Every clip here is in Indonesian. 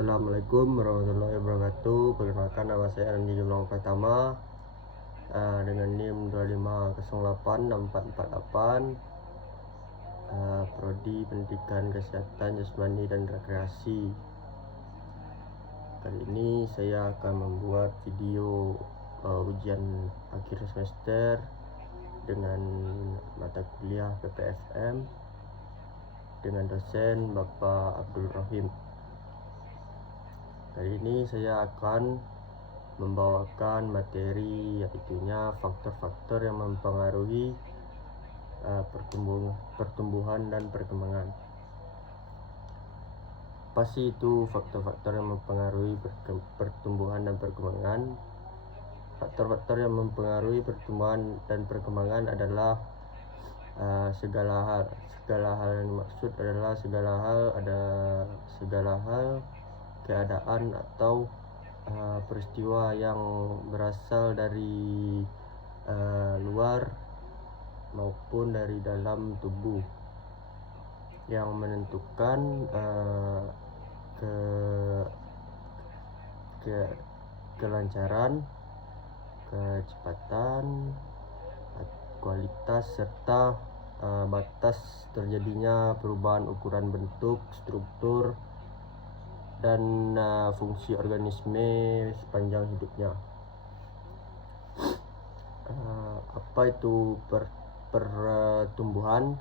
Assalamualaikum warahmatullahi wabarakatuh. Perkenalkan, nama saya Andi Jumlang Pratama dengan NIM 25086448, Prodi Pendidikan Kesehatan Jasmani dan Rekreasi. Kali ini saya akan membuat video ujian akhir semester dengan mata kuliah PPFM dengan dosen Bapak Abdul Rahim. Kali ini saya akan membawakan materi yaitunya faktor-faktor yang mempengaruhi pertumbuhan dan perkembangan. Apa sih itu faktor-faktor yang mempengaruhi pertumbuhan dan perkembangan? Faktor-faktor yang mempengaruhi pertumbuhan dan perkembangan adalah segala hal. Segala hal yang dimaksud adalah segala hal keadaan atau peristiwa yang berasal dari luar maupun dari dalam tubuh yang menentukan kelancaran, kecepatan, kualitas serta batas terjadinya perubahan ukuran bentuk, struktur, dan fungsi organisme sepanjang hidupnya. Apa itu pertumbuhan?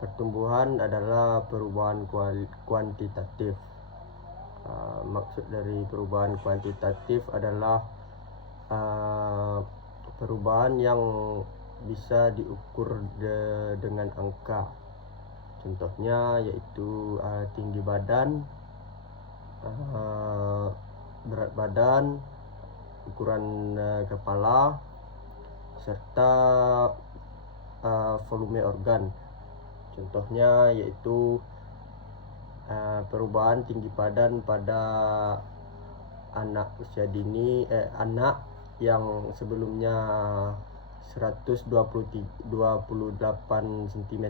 Pertumbuhan adalah perubahan kuantitatif. Maksud dari perubahan kuantitatif adalah perubahan yang bisa diukur dengan angka. Contohnya yaitu tinggi badan, berat badan, ukuran kepala, serta volume organ. Contohnya yaitu perubahan tinggi badan pada anak usia dini, anak yang sebelumnya 128 cm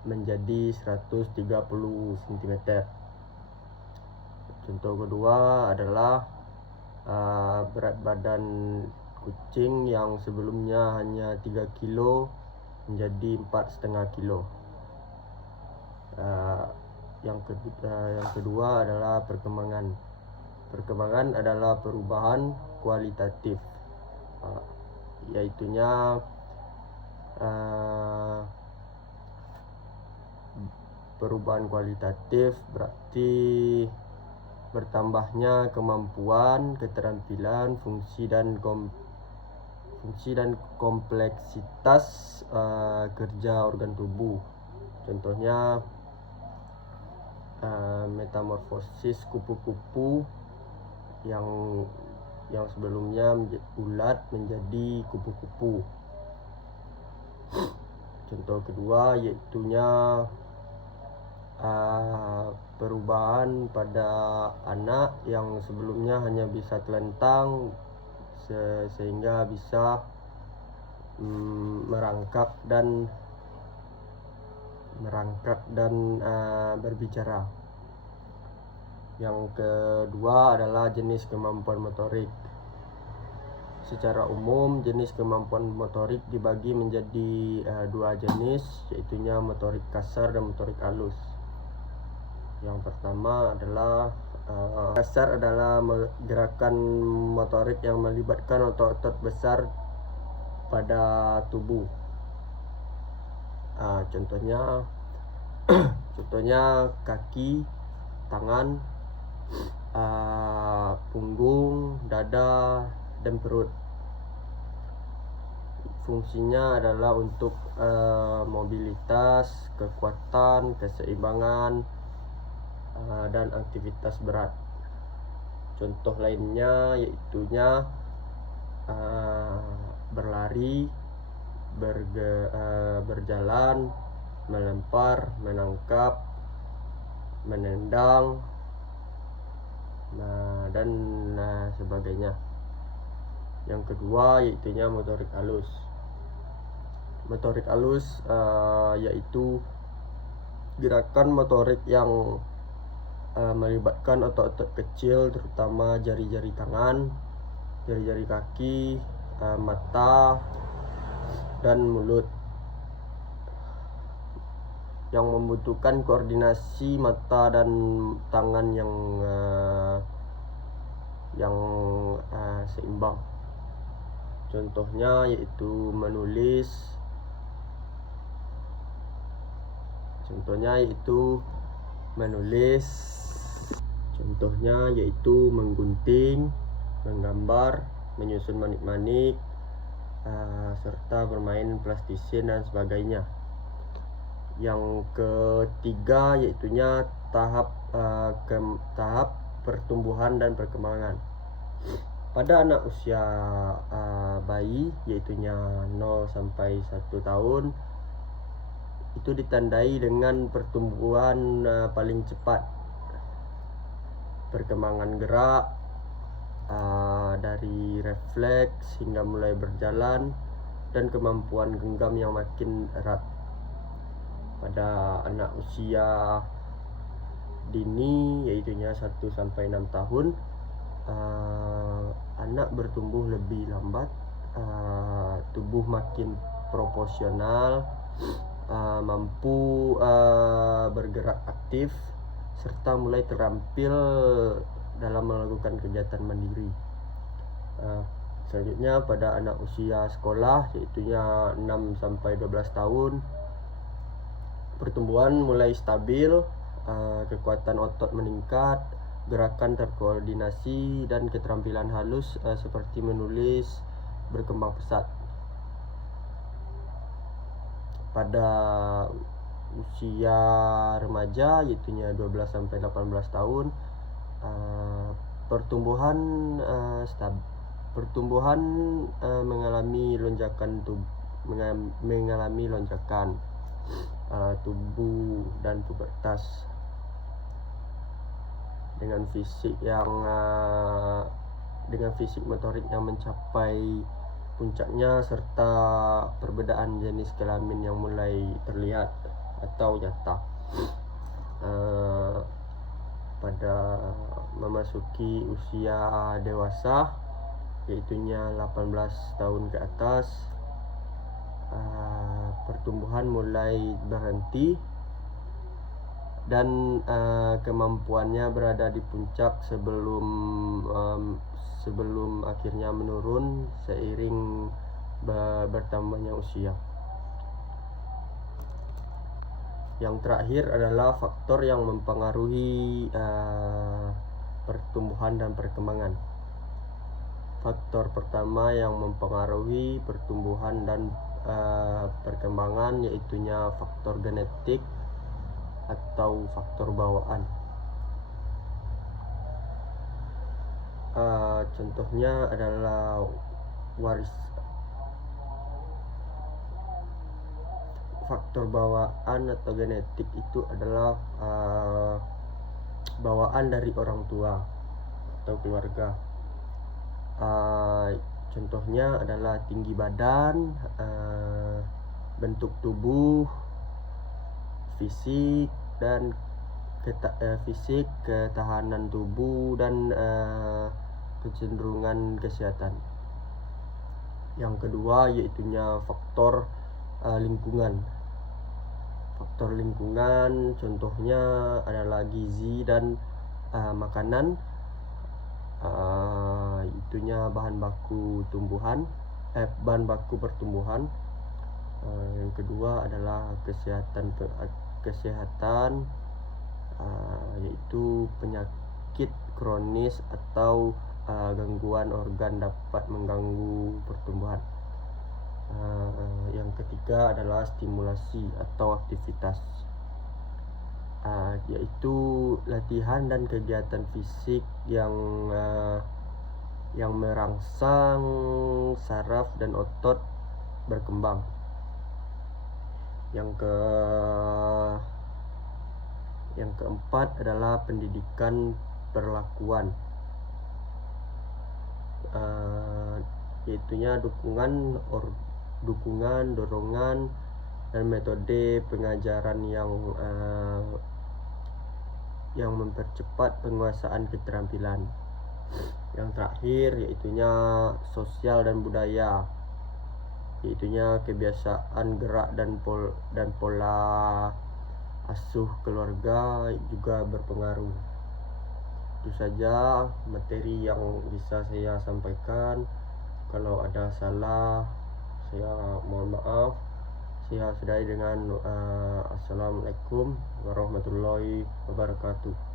menjadi 130 cm. Contoh kedua adalah berat badan kucing yang sebelumnya hanya 3 kilo menjadi 4,5 kilo. Yang kedua adalah perkembangan. Perkembangan adalah perubahan kualitatif, yaitunya perubahan kualitatif berarti bertambahnya kemampuan, keterampilan, fungsi dan kompleksitas kerja organ tubuh. Contohnya metamorfosis kupu-kupu yang sebelumnya ulat menjadi kupu-kupu. Contoh kedua yaitunya perubahan pada anak yang sebelumnya hanya bisa telentang sehingga bisa merangkak dan berbicara. Yang kedua adalah jenis kemampuan motorik. Secara umum jenis kemampuan motorik dibagi menjadi dua jenis, yaitunya motorik kasar dan motorik halus. Yang pertama adalah kasar adalah gerakan motorik yang melibatkan otot-otot besar pada tubuh. Contohnya kaki, tangan, punggung, dada, dan perut. Fungsinya adalah untuk mobilitas, kekuatan, keseimbangan, dan aktivitas berat. Contoh lainnya yaitunya berlari, berjalan, melempar, menangkap, menendang, dan sebagainya. Yang kedua yaitunya motorik halus. Motorik halus yaitu gerakan motorik yang melibatkan otot-otot kecil terutama jari-jari tangan, jari-jari kaki, mata, dan mulut, yang membutuhkan koordinasi mata dan tangan yang seimbang. Contohnya yaitu menulis, contohnya yaitu menggunting, menggambar, menyusun manik-manik, serta bermain plastisin dan sebagainya. Yang ketiga yaitunya tahap pertumbuhan dan perkembangan. Pada anak usia bayi yaitunya 0 sampai 1 tahun itu ditandai dengan pertumbuhan paling cepat, perkembangan gerak, dari refleks hingga mulai berjalan, dan kemampuan genggam yang makin erat. Pada anak usia dini yaitunya 1 sampai 6 tahun, anak bertumbuh lebih lambat, tubuh makin proporsional, mampu bergerak aktif, serta mulai terampil dalam melakukan kegiatan mandiri. Selanjutnya pada anak usia sekolah yaitunya 6 sampai 12 tahun, pertumbuhan mulai stabil, kekuatan otot meningkat, gerakan terkoordinasi, dan keterampilan halus seperti menulis berkembang pesat. Pada usia remaja yaitunya 12 sampai 18 tahun, pertumbuhan mengalami lonjakan tubuh dan pubertas dengan fisik motorik yang mencapai puncaknya, serta perbedaan jenis kelamin yang mulai terlihat atau nyata. Pada memasuki usia dewasa yaitunya 18 tahun ke atas, pertumbuhan mulai berhenti dan kemampuannya berada di puncak sebelum akhirnya menurun seiring bertambahnya usia. Yang terakhir adalah faktor yang mempengaruhi pertumbuhan dan perkembangan. Faktor pertama yang mempengaruhi pertumbuhan dan perkembangan yaitunya faktor genetik atau faktor bawaan. Contohnya adalah faktor bawaan atau genetik itu adalah bawaan dari orang tua atau keluarga. Contohnya adalah tinggi badan, bentuk tubuh, fisik, ketahanan tubuh, dan kecenderungan kesehatan. Yang kedua yaitunya faktor lingkungan. Faktor lingkungan contohnya adalah gizi dan makanan, itunya bahan baku pertumbuhan. Yang kedua adalah kesehatan, yaitu penyakit kronis atau gangguan organ dapat mengganggu pertumbuhan. Yang ketiga adalah stimulasi atau aktivitas, yaitu latihan dan kegiatan fisik yang merangsang saraf dan otot berkembang. Yang keempat adalah pendidikan perlakuan, yaitunya dukungan, dorongan, dan metode pengajaran yang mempercepat penguasaan keterampilan. Yang terakhir yaitunya sosial dan budaya, yaitunya kebiasaan gerak dan pola asuh keluarga juga berpengaruh. Itu saja materi yang bisa saya sampaikan. Kalau ada salah, saya mohon maaf. Saya sudahi dengan Assalamualaikum warahmatullahi wabarakatuh.